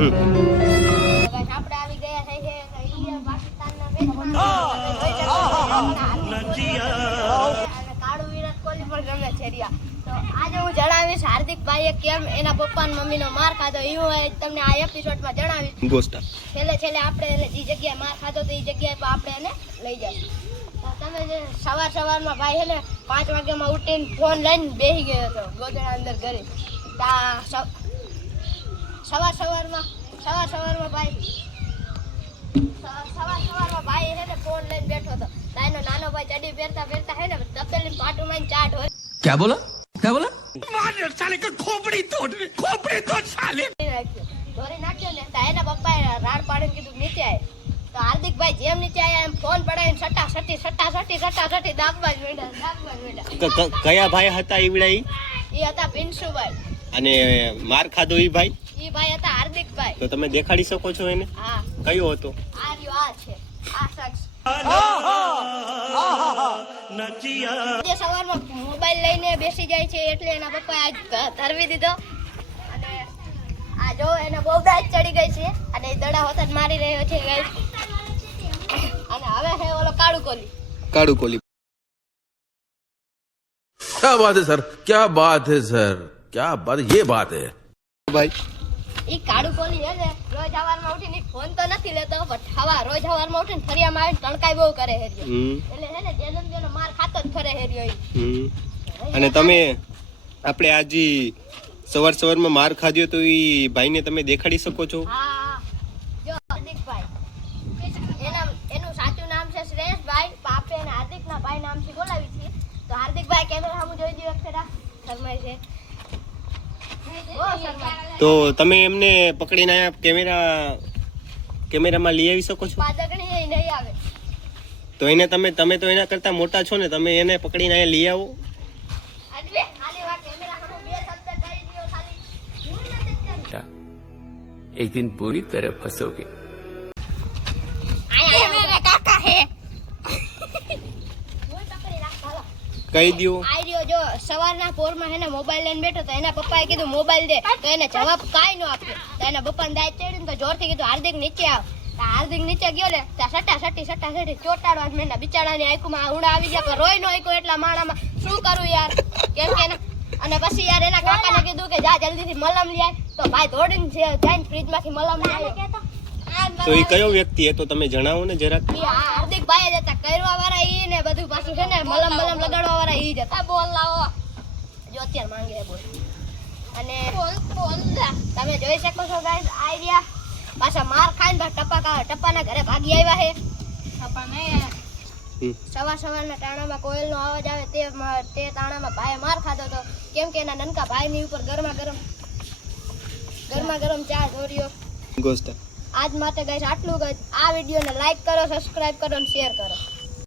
આપણે આવી ગયા છે ઇન્ડિયા પાકિસ્તાનના કાળુ વિરાટ કોહલી પણ ગમે છે રિયા. તો આજે હું જણાવીશ હાર્દિકભાઈએ કેમ એના પપ્પા અને મમ્મીનો માર ખાધો એ હું તમને આ એપિસોડમાં જણાવીશ. ગોસ્ટા છેલ્લે આપણે એને જે જગ્યાએ માર ખાધો તો એ જગ્યાએ પર આપણે એને લઈ જઈશું. તમે જે સવારમાં ભાઈ છે ને 5 વાગ્યામાં ઉઠીને ફોન લઈને બેસી ગયો હતો ગોદડા અંદર ઘરે. સવારમાં ભાઈ છે ને ફોન લઈને બેઠો હતો. એનો નાનો ભાઈ ચડી પહેરતા હે ને તપેલી પાટુમાં ચાટ હોય. क्या बोला સાલે કે ખોપડી તોડ સાલે ધોરી નાખ્યો ને તો એના પપ્પાએ રાડ પાડીને કીધું નીચે આય. તો હાર્દિકભાઈ જેમ નીચે આયા એમ ફોન પડાવીને સટ્ટા દાબવા જ માંડ્યા. કયા ભાઈ હતા ઈવડા ઈ? એ હતા પિન્સુભાઈ અને માર ખાધો ઈ ભાઈ? એ ભાઈ હતા હાર્દિકભાઈ. તો તમે દેખાડી શકો છો એને? હા. કયો હતો? આ છે આ શખ્સ. જે સવારમાં મોબાઈલ લઈને બેસી જાય છે એટલે એના પપ્પાએ આજ ધરવી દીધો. અને આ જો એને બહુ દાજ ચડી ગઈ છે અને એ દડા હોતા જ મારી રહ્યો છે ગાઈસ. અને હવે છે ઓલો કાળુ કોહલી. क्या बात है सर, क्या बात है सर, क्या बात, ये बात है ભાઈ ઈ કાળુ કોહલી હે ને રોજ સવારમાં ઉઠીને ફોન તો નથી લેતો પણ રોજ સવારમાં ઉઠીને ફરિયામાં આવીને ટણકાઈ બહુ કરે હે એટલે હે ને જન્મદિવસનો માર ખાતો જ ફરે હે ઈ. અને તમે આપણે આજે સવારમાં માર ખાધ્યો તો ઈ ભાઈને તમે દેખાડી શકો છો? હા જો હાર્દિકભાઈ એનું સાચું નામ છે શ્રેયસભાઈ. આપણે એને હાર્દિકના ભાઈ નામથી બોલાવી છીએ. તો હાર્દિકભાઈ કેમેરા સામે જોઈ દી વખતે શરમાય છે. તો તમે એમને પકડીને કેમેરામાં લઈ આવી શકો છો? પાદગણી નહીં આવે તો એને તમે તો એના કરતા મોટા છો ને, તમે એને પકડીને અહીંયા લઈ આવો. અજવે ખાલી વા કેમેરા સામે બે શબ્દ કરી દિયો ખાલી. एक दिन पूरी तरह फंसोगे. આયા મેરા કાકા હે. કહી દો. આર્યો જો સવારના પોરમાં હેને મોબાઈલ લઈને બેઠો તો એના પપ્પાએ કીધું મોબાઈલ દે. તો એને જવાબ કાઈ ન આપ્યો. તો એના પપ્પાને દાય ચડીને તો જોરથી કીધું હાર્દિક નીચે આવ. તો હાર્દિક નીચે ગયો ને ત્યાં સટ્ટા ચોટાડવા જ મેંડા. બિચારાની આંખમાં ઉડા આવી ગયા પણ રોય નો આંખો એટલા માણામાં શું કરું યાર કેમ કે અને પછી યાર એના કાકાને કીધું કે જા જલ્દીથી મલમ લઈ આય. તો ભાઈ દોડીને જઈને ફ્રીજમાંથી મલમ લઈ આવ્યો. તો એ કયો વ્યક્તિ હતો તમે જણાવો ને જરાક. હાર્દિકભાઈ જ હતા. કરવા વાળા ઈ ને બધું પાછું છે ને મલમ લગાડવા વાળા ઈ જ હતા. બોલ લાવો જો અત્યારે માંગે બોલ. અને તમે જોઈ શકો છો ગાઈસ આઈડિયા પાછા માર ખાઈને ટપ્પાના ઘરે ભાગી આવ્યા છે. સવારના ટાણામાં કોયલનો અવાજ આવે તે તાણામાં ભાઈએ માર ખાધો હતો કેમ કે એના નનકા ભાઈની ઉપર ગરમા ગરમ ચા ઢોર્યો. ગોસ્તા આજ માટે ગાઈસ આટલું. આ વિડીયોને લાઈક કરો, સબસ્ક્રાઇબ કરો અને શેર કરો.